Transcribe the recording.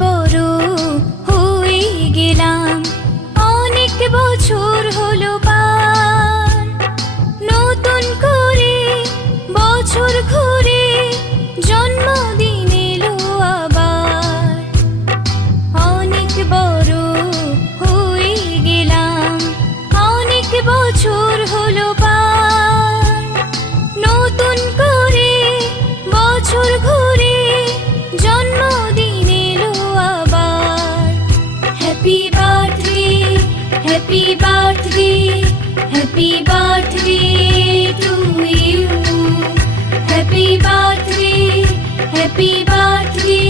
বড় হয়ে গেলাম, অনেক বছর হলো পার। নতুন করে বছর ঘুরে জন্মদিন এলো আবার। অনেক বড় হয়ে গেলাম, অনেক বছর হলো পার। নতুন করে বছর ঘুরে জন্মদিন এলো আবার। Happy birthday, happy birthday, happy birthday to you. Happy birthday, happy birthday,